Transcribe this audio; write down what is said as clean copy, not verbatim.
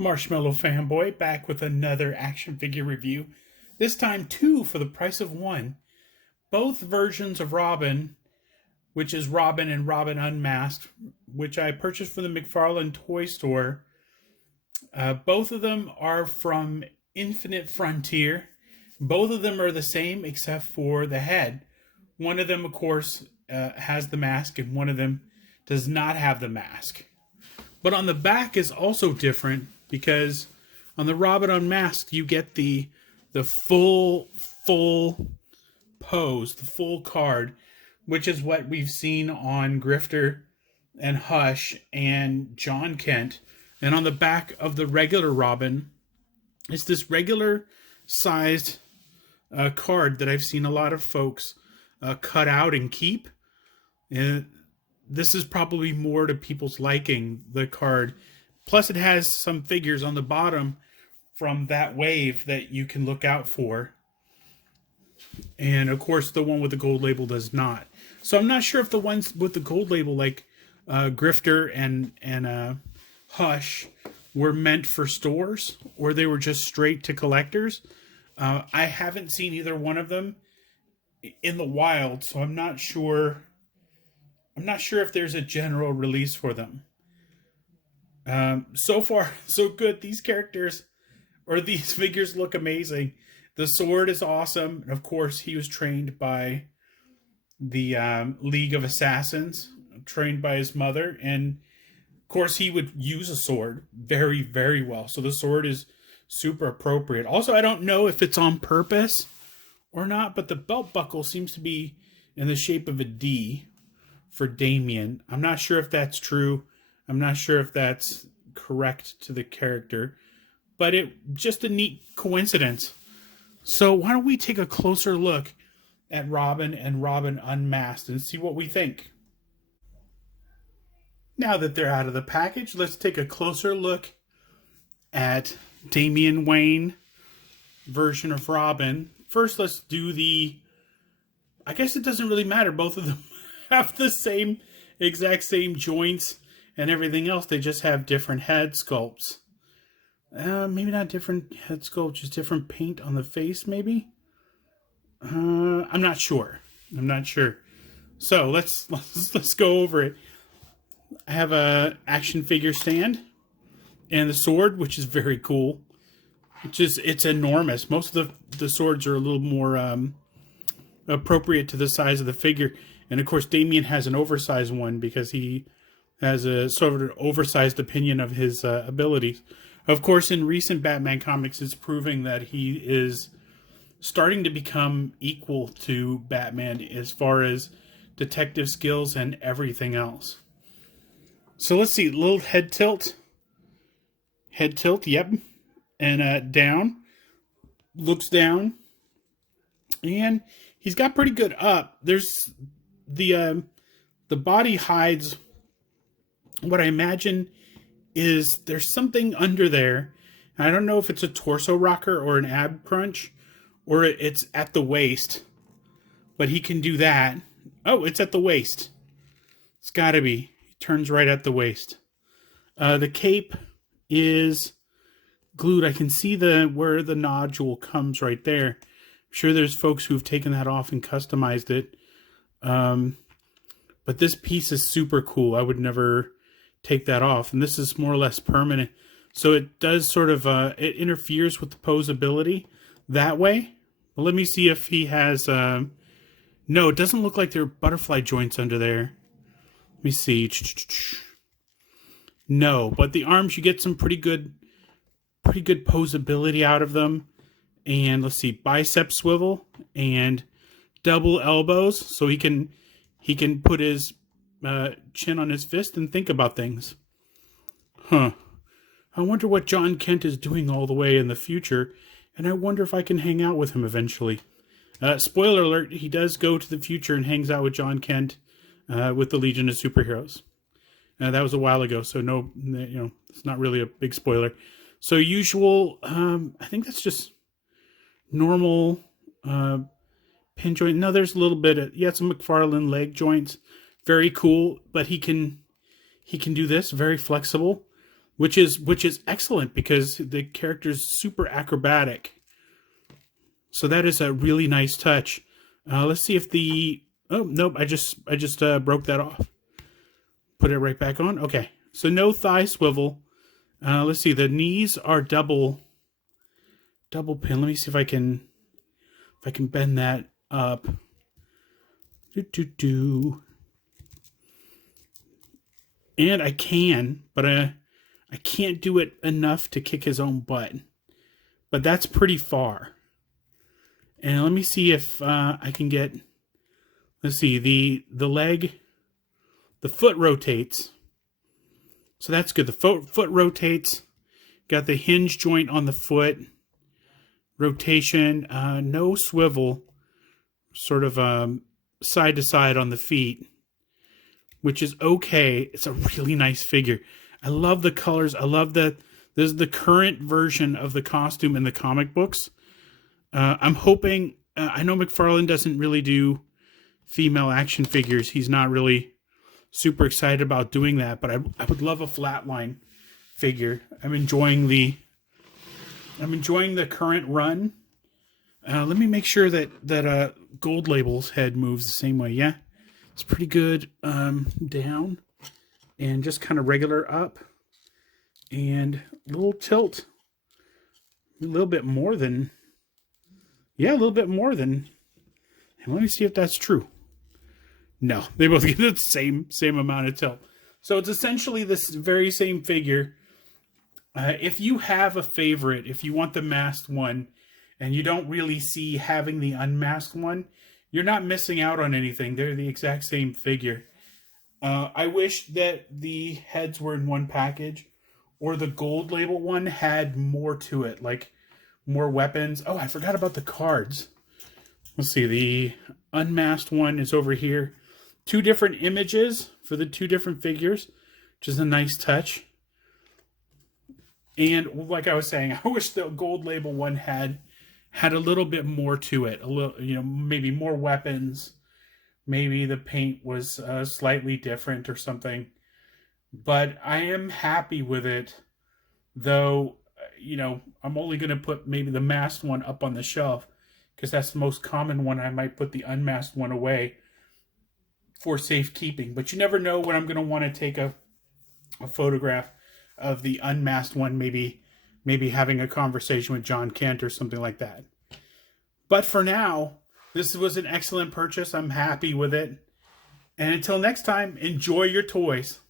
Marshmallow Fanboy back with another action figure review. This time two for the price of one. Both versions of Robin, which is Robin and Robin Unmasked, which I purchased from the McFarlane Toystore. Both of them are from Infinite Frontier. Both of them are the same except for the head. One of them, of course, has the mask, and one of them does not have the mask. But on the back is also different because on the Robin Unmasked, you get the full pose, the full card, which is what we've seen on Grifter and Hush and Jon Kent. And on the back of the regular Robin, it's this regular sized card that I've seen a lot of folks cut out and keep. And this is probably more to people's liking, the card. Plus, it has some figures on the bottom from that wave that you can look out for. And, of course, the one with the gold label does not. So I'm not sure if the ones with the gold label, like Grifter and Hush, were meant for stores or they were just straight to collectors. I haven't seen either one of them in the wild, so I'm not sure. I'm not sure if there's a general release for them. So far, so good. These characters, or these figures, look amazing. The sword is awesome. And of course, he was trained by the League of Assassins, trained by his mother. And of course, he would use a sword very, very well. So the sword is super appropriate. Also, I don't know if it's on purpose or not, but the belt buckle seems to be in the shape of a D for Damian. I'm not sure if that's true. I'm not sure if that's correct to the character, but it just a neat coincidence. So why don't we take a closer look at Robin and Robin Unmasked and see what we think. Now that they're out of the package, let's take a closer look at Damian Wayne version of Robin. First, let's do I guess it doesn't really matter. Both of them have the exact same joints and everything else. They just have different head sculpts. Maybe not different head sculpt, just different paint on the face, maybe? I'm not sure. So let's go over it. I have a action figure stand and the sword, which is very cool. It's enormous. Most of the swords are a little more appropriate to the size of the figure. And of course, Damian has an oversized one because he has a sort of an oversized opinion of his abilities. Of course, in recent Batman comics, it's proving that he is starting to become equal to Batman as far as detective skills and everything else. So let's see, little head tilt. Head tilt, yep. And down. Looks down. And he's got pretty good up. There's the body hides what I imagine is there's something under there. I don't know if it's a torso rocker or an ab crunch or it's at the waist, but he can do that. Oh, it's at the waist. It's got to be. He turns right at the waist. The cape is glued. I can see where the nodule comes right there. I'm sure there's folks who've taken that off and customized it. But this piece is super cool. I would never take that off. And this is more or less permanent. So it does sort of, it interferes with the posability that way. Well, let me see if he has, no, it doesn't look like there are butterfly joints under there. Let me see. No, but the arms, you get some pretty good posability out of them. And let's see, bicep swivel and double elbows, so he can put his chin on his fist and think about things. I wonder what Jon Kent is doing all the way in the future, and I wonder if I can hang out with him eventually. Spoiler alert, he does go to the future and hangs out with Jon Kent with the Legion of Superheroes. That was a while ago, so no, it's not really a big spoiler. So usual, I think that's just normal pin joint. No, there's a little bit of, some McFarlane leg joints. Very cool, but he can do this, very flexible. which is excellent because the character's super acrobatic. So that is a really nice touch. Let's see if the... Oh, nope, I just broke that off. Put it right back on. Okay, so no thigh swivel. Let's see, the knees are double pin. Let me see if I can bend that up. And I can, but I can't do it enough to kick his own butt. But that's pretty far. And let me see if I can get... Let's see, the leg... The foot rotates. So that's good. The foot rotates. Got the hinge joint on the foot. Rotation. No swivel. Sort of side to side on the feet. Which is okay. It's a really nice figure. I love the colors. I love that this is the current version of the costume in the comic books. I'm hoping... I know McFarlane doesn't really do female action figures. He's not really super excited about doing that, but I would love a flatline figure. I'm enjoying the current run. Let me make sure that Gold Label's head moves the same way. Yeah, it's pretty good. Down and just kind of regular up and a little tilt. A little bit more than... Yeah, a little bit more than... And let me see if that's true. No, they both get the same amount of tilt. So it's essentially this very same figure. If you have a favorite, if you want the masked one, and you don't really see having the unmasked one, you're not missing out on anything. They're the exact same figure. I wish that the heads were in one package, or the Gold Label one had more to it, like more weapons. Oh, I forgot about the cards. Let's see, the unmasked one is over here. 2 different images for the 2 different figures, which is a nice touch. And like I was saying, I wish the Gold Label one had a little bit more to it. A little, maybe more weapons. Maybe the paint was slightly different or something. But I am happy with it, though. I'm only going to put maybe the masked one up on the shelf because that's the most common one. I might put the unmasked one away for safekeeping. But you never know when I'm going to want to take a photograph of the unmasked one, maybe having a conversation with Jon Kent or something like that. But for now, this was an excellent purchase. I'm happy with it. And until next time, enjoy your toys.